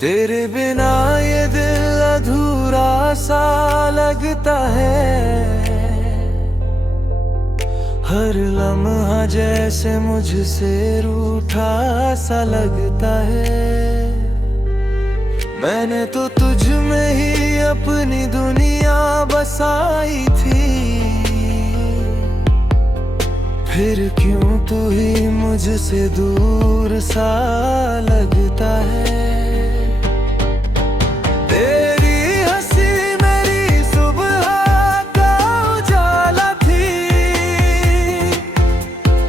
तेरे बिना ये दिल अधूरा सा लगता है। हर लम्हा जैसे मुझसे रूठा सा लगता है। मैंने तो तुझ में ही अपनी दुनिया बसाई थी, फिर क्यों तू ही मुझसे दूर सा लगता है। तेरी हंसी मेरी सुबह का उजाला थी,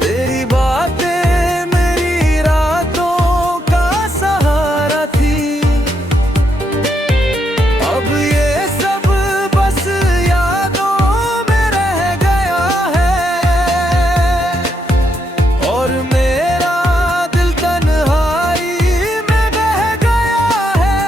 तेरी बातें मेरी रातों का सहारा थी। अब ये सब बस यादों में रह गया है, और मेरा दिल तन्हाई में बह गया है।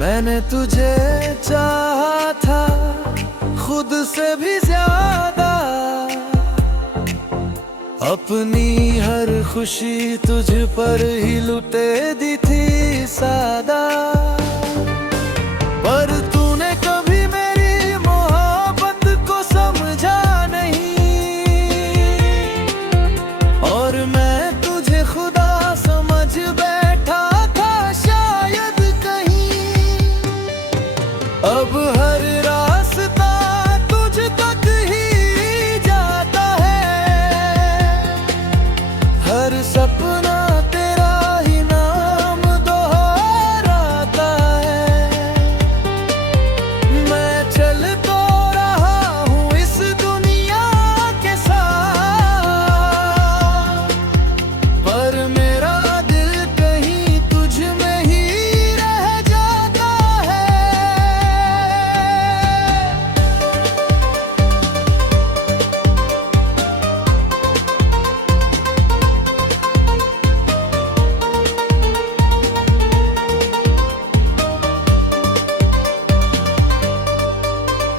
मैंने तुझे चाहा था खुद से भी ज्यादा, अपनी हर खुशी तुझ पर ही लुटे दी थी सादा। पर तूने कभी मेरी मोहब्बत को समझा नहीं, और मैं तुझे खुदा समझ बैठा था शायद कहीं। अब हर रास्ता तुझ तक ही जाता है, हर सपना तेरा ही नाम दोहराता है। मैं चल तो रहा हूँ इस दुनिया के साथ, पर मेरा दिल कहीं तुझ में ही रह जाता है।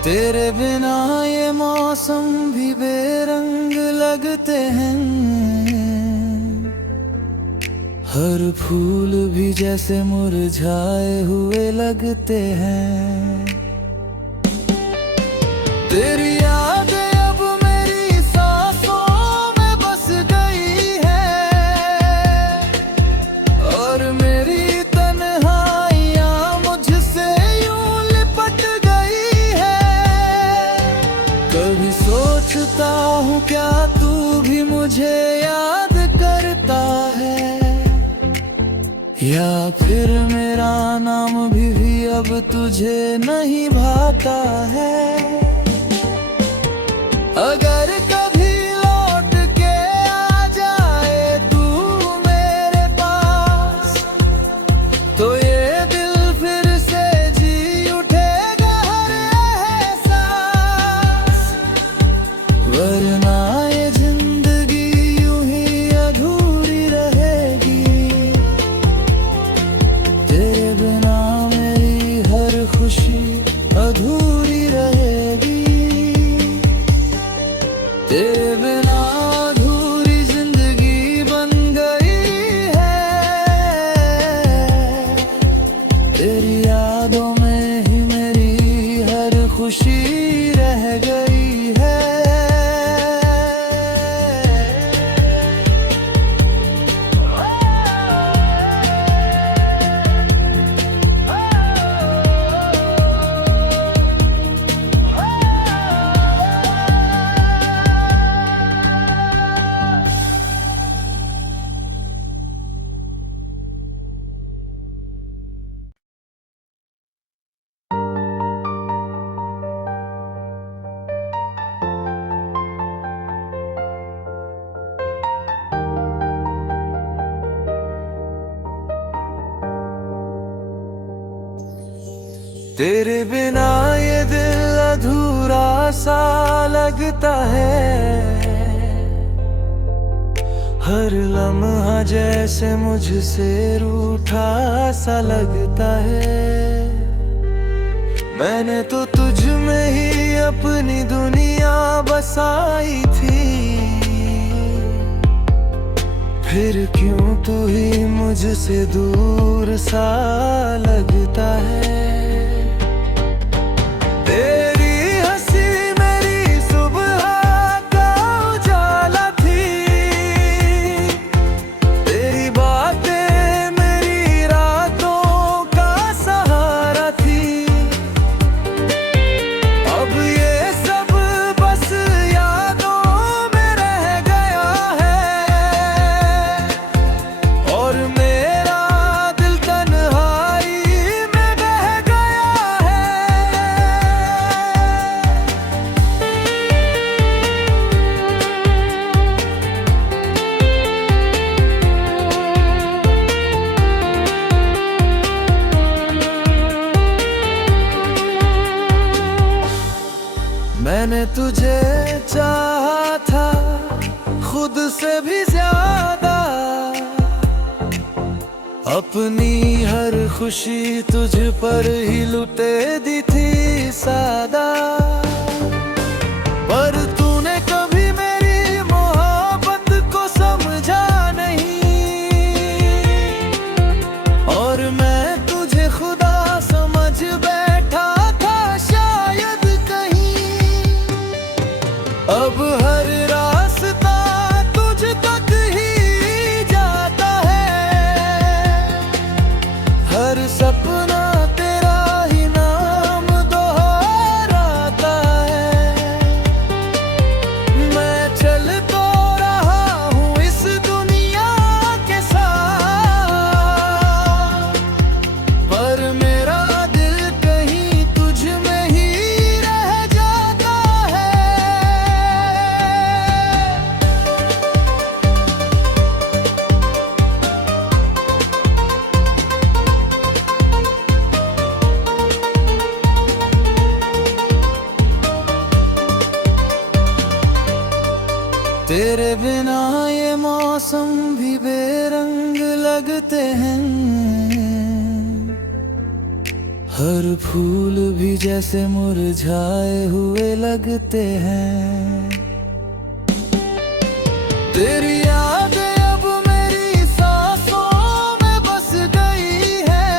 तेरे बिना ये मौसम भी बेरंग लगते हैं, हर फूल भी जैसे मुरझाए हुए लगते हैं। तेरी याद अब मेरी सांसों में बस गई है, और मेरी तन्हाइयां मुझसे यूं लिपट गई है। कभी सोचता हूँ क्या तू भी मुझे याद करता है, या फिर मेरा नाम भी अब तुझे नहीं भाता है। अगर कभी लौट के आ जाए तू मेरे पास, तो ये दिल फिर से जी उठेगा हर एहसास। वरना ये जिंदगी यूं ही अधूरी रहेगी, तेरे बिना मेरी हर खुशी अधूरी रहेगी। तेरे बिना अधूरी जिंदगी बन गई है, तेरी यादों में ही मेरी हर खुशी रह गई है। तेरे बिना ये दिल अधूरा सा लगता है। हर लम्हा जैसे मुझसे रूठा सा लगता है। मैंने तो तुझ में ही अपनी दुनिया बसाई थी, फिर क्यों तू ही मुझसे दूर सा लगता है। तेरी हंसी मेरी सुबह का उजाला थी, तेरी बातें मेरी रातों का सहारा थी। अब ये सब बस यादों में रह गया है, और मेरा दिल तन्हाई में बह गया है। मैंने तुझे चाहा था खुद से भी ज्यादा, अपनी हर खुशी तुझ पर ही लुटे दी थी सादा। पर तूने कभी मेरी मोहब्बत को समझा नहीं, और मैं तुझे खुदा समझ बैठा था शायद कहीं। अब हर रास्ता तुझ तक ही जाता है, हर सपना तेरा ही नाम दोहराता है। मैं चल तो रहा हूँ इस दुनिया के साथ, पर मेरा दिल कहीं तुझ में ही रह जाता है। तेरे बिना ये मौसम भी बेरंग लगते हैं, हर फूल भी जैसे मुरझाए हुए लगते हैं। तेरी यादें अब मेरी सांसों में बस गई है,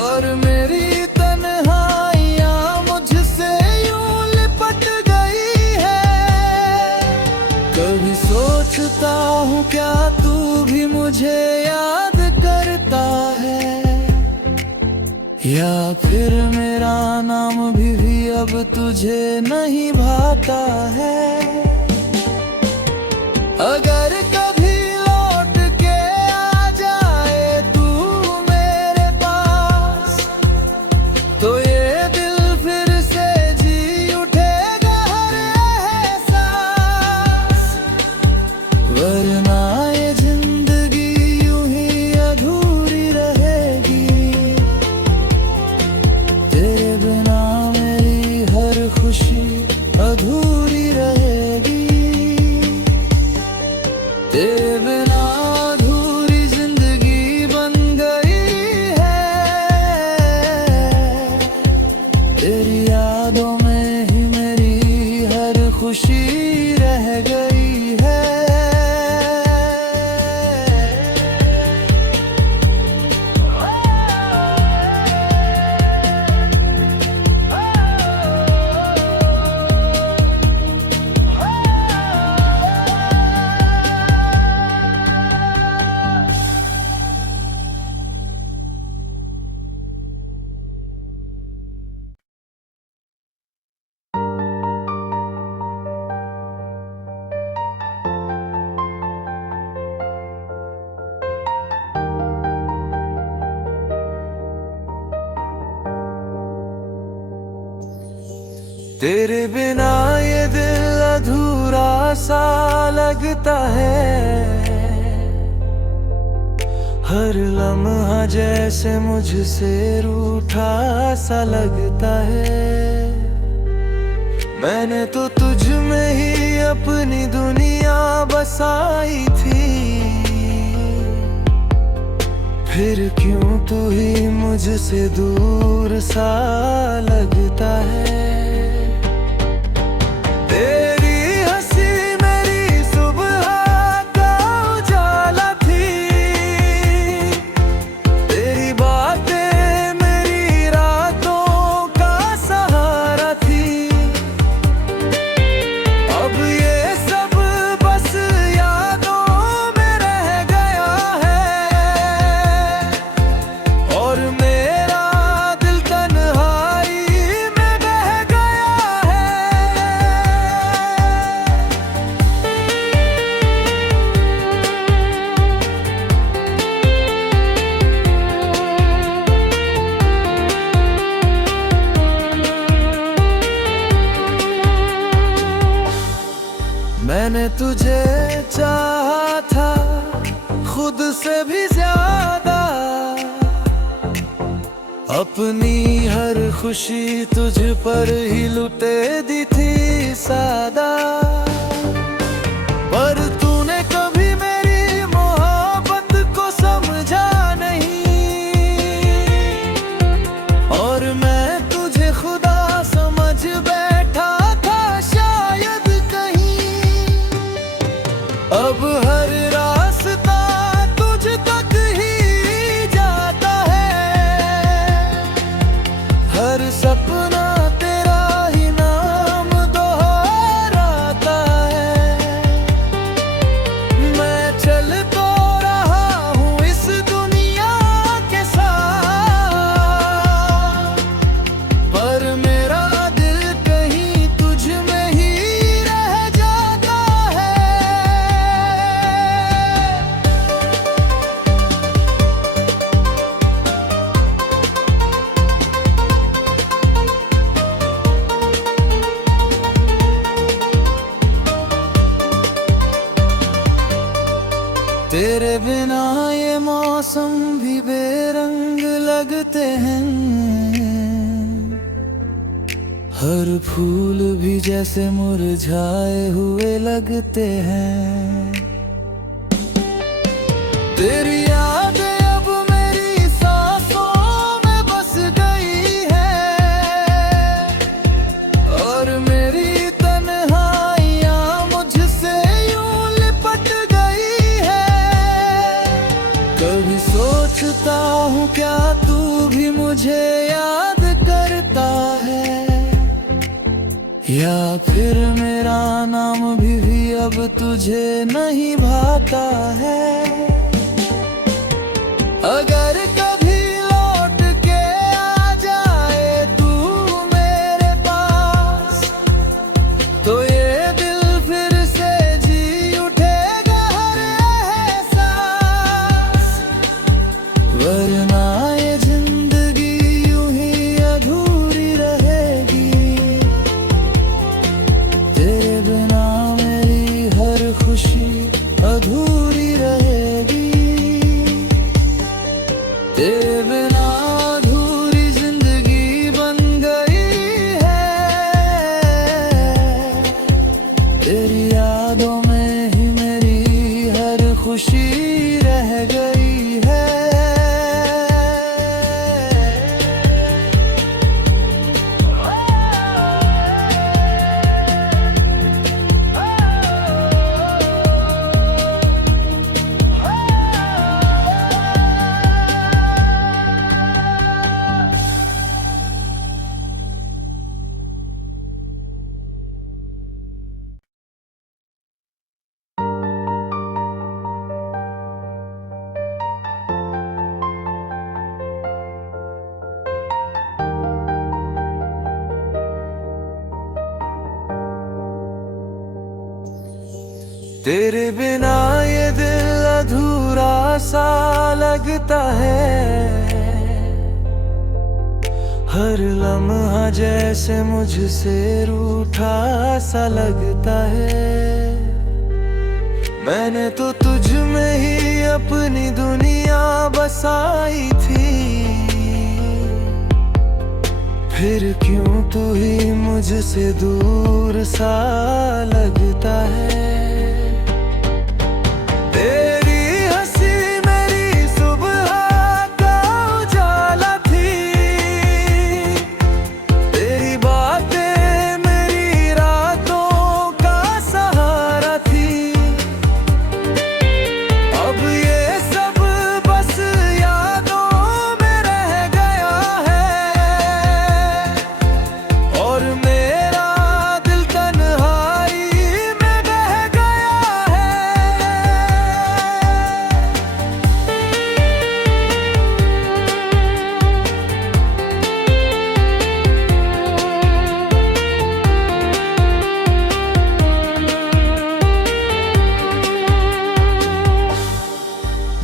और मेरी तन्हाइयां मुझसे यूं लिपट गई है। कभी सोचता हूँ क्या तू भी मुझे याद करता है, या फिर मेरा नाम भी अब तुझे नहीं भाता है। अगर कभी लौट के आ जाए तू मेरे पास, तो ये दिल फिर से जी उठेगा हर एहसास। वरना ये जिंदगी यूं ही अधूरी रहेगी, तेरे बिना मेरी हर खुशी अधूरी रहेगी। तेरे बिना अधूरी जिंदगी बन गई है, तेरी यादों में ही मेरी हर खुशी रह गई है। तेरे बिना ये दिल अधूरा सा लगता है, हर लम्हा जैसे मुझसे रूठा सा लगता है। मैंने तो तुझ में ही अपनी दुनिया बसाई थी, फिर क्यों तू ही मुझसे दूर सा लगता है। तेरी हंसी मेरी सुबह का उजाला थी, तेरी बातें मेरी रातों का सहारा थी। अब ये सब बस यादों में रह गया है, और मेरा दिल तन्हाई में बह गया है। मैंने तुझे चाहा था खुद से भी ज्यादा, अपनी हर खुशी तुझ पर ही लुटे दी थी सादा। पर तूने कभी मेरी मोहब्बत को समझा नहीं, और मैं तुझे खुदा समझ बैठा था शायद कहीं। अब हर रास्ता तुझ तक ही जाता है, हर सपना तेरा ही नाम दोहराता है। मैं चल तो रहा हूँ इस दुनिया के साथ, पर मेरा दिल कहीं तुझ में ही रह जाता है। तेरे बिना ये मौसम भी बेरंग लगते हैं, हर फूल भी जैसे मुरझाए हुए लगते हैं। तेरी याद अब मेरी सांसों में बस गई है, और मेरी तन्हाइयाँ मुझसे यूं लिपट गई है। कभी सोचता हूँ क्या तू भी मुझे याद करता है, या फिर मेरा नाम भी अब तुझे नहीं भाता है। अगर कभी लौट के आ जाए तू मेरे पास, तो ये दिल फिर से जी उठेगा हर एहसास। वरना ये जिंदगी यूं ही अधूरी रहेगी, तेरे बिना मेरी हर खुशी अधूरी रहेगी। तेरे बिना अधूरी जिंदगी बन गई है, तेरी यादों में ही मेरी हर खुशी रह गई है। तेरे बिना ये दिल अधूरा सा लगता है, हर लम्हा जैसे मुझसे रूठा सा लगता है। मैंने तो तुझ में ही अपनी दुनिया बसाई थी, फिर क्यों तू ही मुझसे दूर सा लगता है। तेरी हंसी मेरी सुबह का उजाला थी, तेरी बातें मेरी रातों का सहारा थी। अब ये सब बस यादों में रह गया है, और मेरा दिल तन्हाई में बह गया है।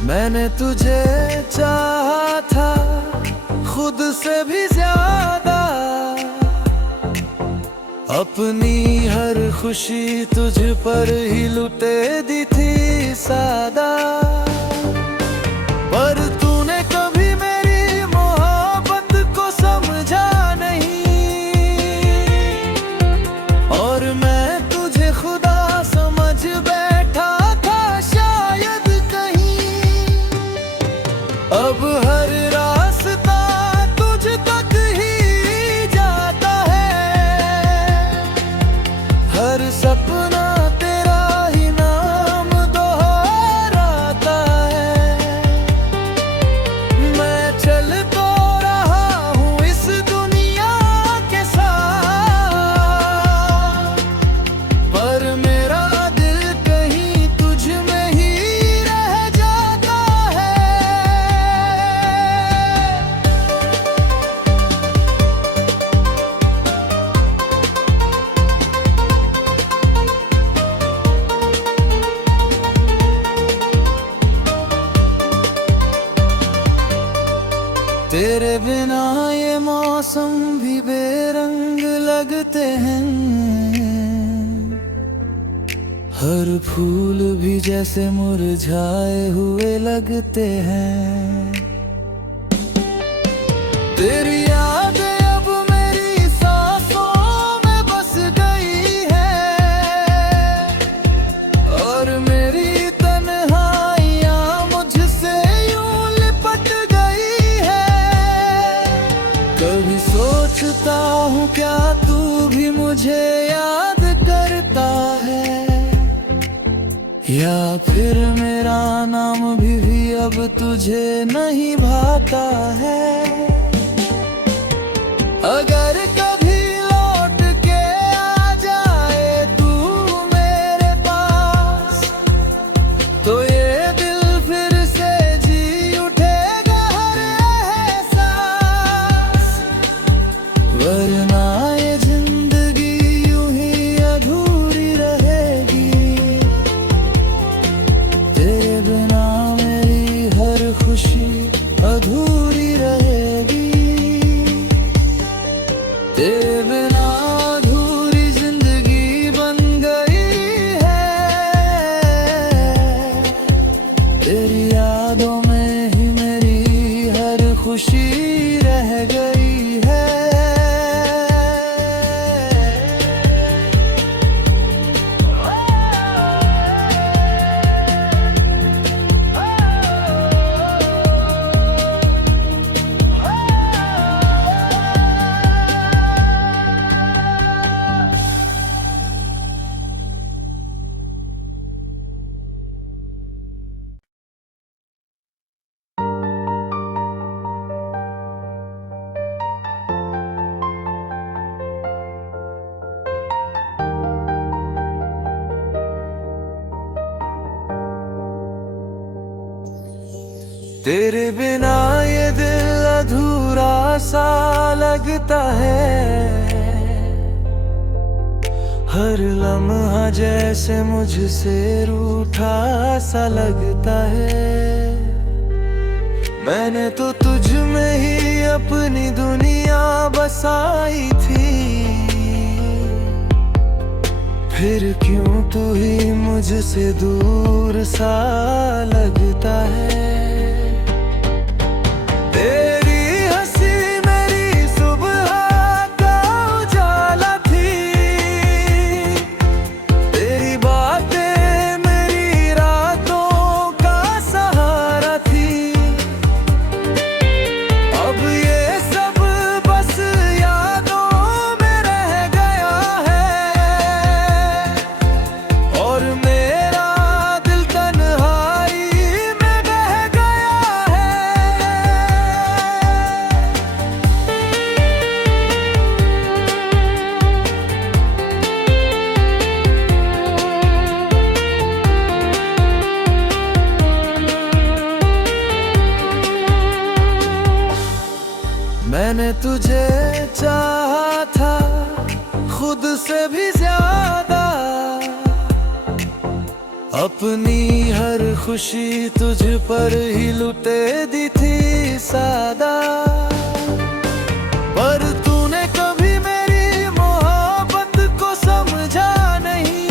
मैंने तुझे चाहा था खुद से भी ज्यादा, अपनी हर खुशी तुझ पर ही लुटे दी थी सादा। पर तूने कभी मेरी मोहब्बत को समझा नहीं, और मैं तुझे खुदा समझ बैठा था शायद कहीं। अब हर रास्ता तुझ तक ही जाता है, हर सपना तेरा ही नाम दोहराता है। मैं चल तो रहा हूँ इस दुनिया के साथ, पर मेरा दिल कहीं तुझ में ही रह जाता है। तेरे बिना ये मौसम भी बेरंग लगते हैं, हर फूल भी जैसे मुरझाए हुए लगते हैं। तेरी यादें अब मेरी सांसों में बस गई है, और मेरी तन्हाइयां मुझसे यूं लिपट गई है। कभी सोचता हूँ क्या तू भी मुझे याद करता है, या फिर मेरा नाम भी अब तुझे नहीं भाता है। अगर कभी लौट के आ जाए तू मेरे पास, तो ये दिल फिर से जी उठेगा हर एहसास। वरना ये जिंदगी यूं ही अधूरी रहेगी, तेरे बिना मेरी हर खुशी अधूरी रहेगी। तेरे बिना अधूरी जिंदगी बन गई है, तेरी यादों में ही मेरी हर खुशी रह गई है। तेरे बिना ये दिल अधूरा सा लगता है, हर लम्हा जैसे मुझसे रूठा सा लगता है। मैंने तो तुझ में ही अपनी दुनिया बसाई थी, फिर क्यों तू ही मुझसे दूर सा लगता है। तेरी हंसी मेरी सुबह मैंने तुझे चाहा था खुद से भी ज्यादा, अपनी हर खुशी तुझ पर ही लुटे दी थी सादा। पर तूने कभी मेरी मोहब्बत को समझा नहीं,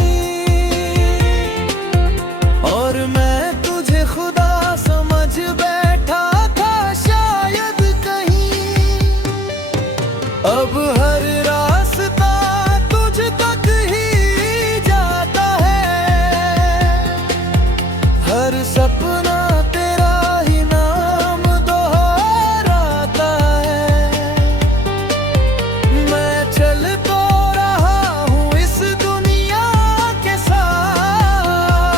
और मैं तुझे खुदा समझ बैठा था शायद कहीं। अब हर रास्ता तुझ तक ही जाता है, हर सपना तेरा ही नाम दोहराता है। मैं चल तो रहा हूँ इस दुनिया के साथ,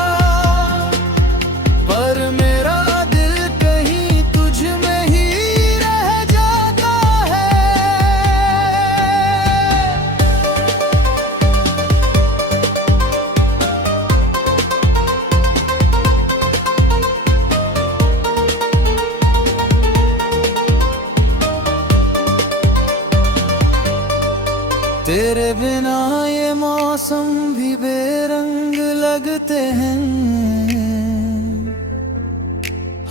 पर मेरा दिल कहीं तुझ में ही रह जाता है। तेरे बिना ये मौसम भी बेरंग लगते हैं,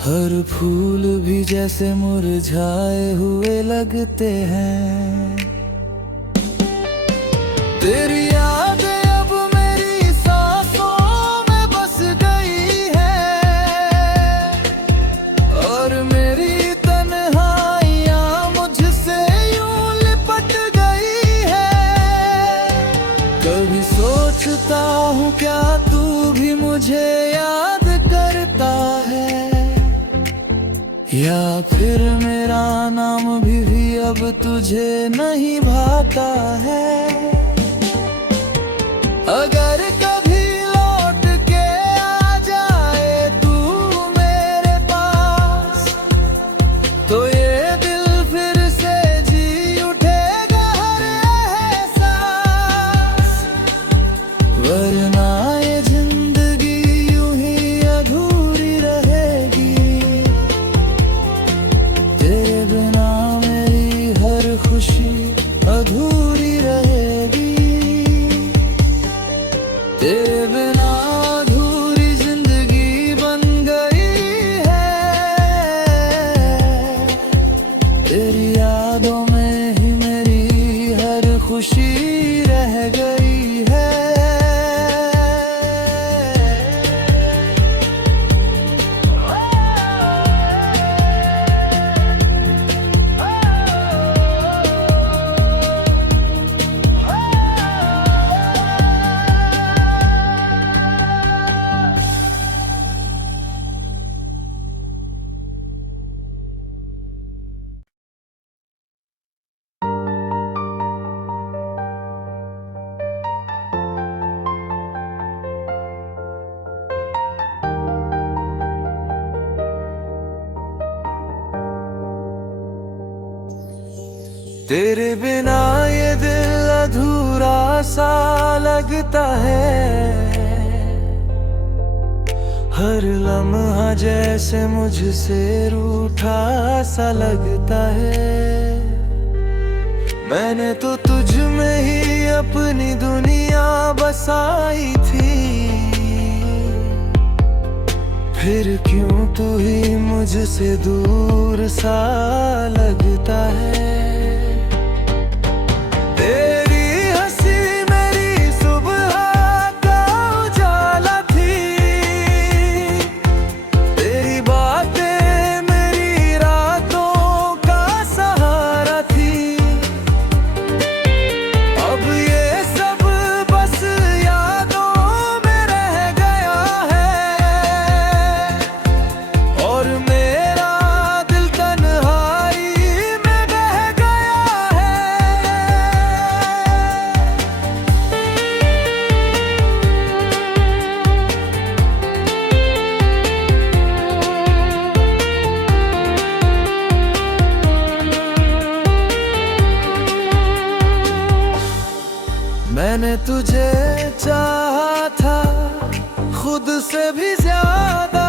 हर फूल भी जैसे मुरझाए हुए लगते हैं। तेरी याद अब मेरी सांसों में बस गई है, और मेरी तन्हाइयां मुझसे यूं लिपट गई है। कभी सोचता हूँ क्या तू भी मुझे याद करता है, या फिर मेरा नाम भी अब तुझे नहीं भाता है। अगर कभी लौट के आ जाए तू मेरे पास, तो ये दिल फिर से जी उठेगा हर एहसास। वरना ये जिंदगी यूं ही अधूरी रहेगी, तेरे बिना मेरी हर खुशी अधूरी रहेगी। तेरे बिना अधूरी जिंदगी बन गई है, तेरी यादों में ही मेरी हर खुशी रह गई है। तेरे बिना ये दिल अधूरा सा लगता है, हर लम्हा जैसे मुझसे रूठा सा लगता है। मैंने तो तुझ में ही अपनी दुनिया बसाई थी, फिर क्यों तू ही मुझसे दूर सा लगता है। तेरी हंसी मेरी सुबह का उजाला थी, तेरी बातें मेरी रातों का सहारा थी। अब ये सब बस यादों में रह गया है, और मेरा दिल तन्हाई में बह गया है। मैंने तुझे चाहा था खुद से भी ज्यादा,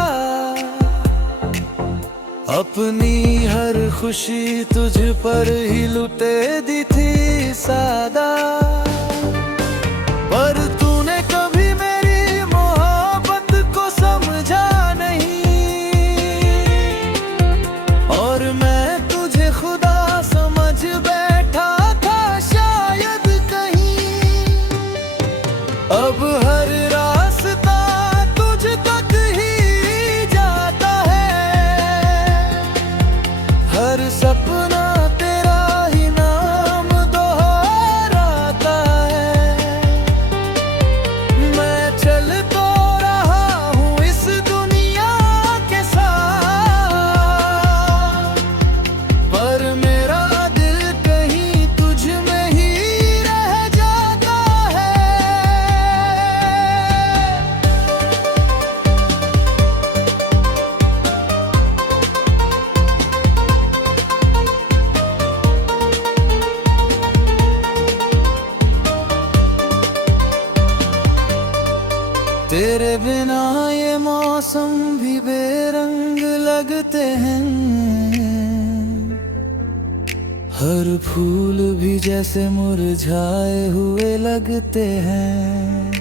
अपनी हर खुशी तुझ पर ही लुटे दी थी सादा, पर तूने कभी मेरी मोहब्बत को समझा नहीं, और मैं तुझे खुदा समझ बैठा था शायद कहीं। अब हर रास्ता तुझ तक ही जाता है, हर सपना तेरा ही नाम दोहराता है। मैं चल तो रहा हूँ इस दुनिया के साथ, पर मेरा दिल कहीं तुझ में ही रह जाता है। तेरे बिना ये मौसम भी बेरंग लगते हैं, हर फूल भी जैसे मुरझाए हुए लगते हैं।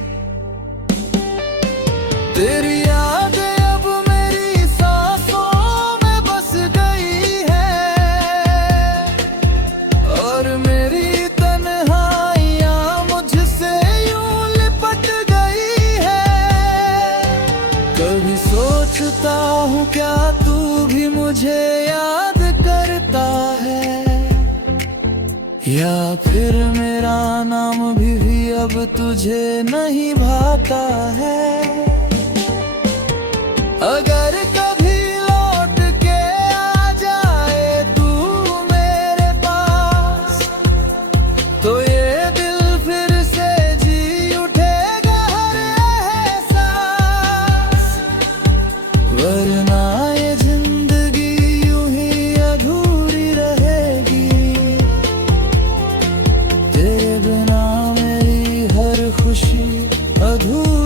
तेरी याद अब मेरी सांसों में बस गई है, और मेरी तन्हाइयाँ मुझसे यूं लिपट गई है। कभी सोचता हूँ क्या तू भी मुझे याद करता है, या फिर मेरा नाम भी अब तुझे नहीं भाता है। अगर कभी लौट के आ जाए तू मेरे पास, तो ये दिल फिर से जी उठेगा हर एहसास, वरना ये जिंदगी यूं ही अधूरी रहेगी। तेरे बिना मेरी हर खुशी अधूरी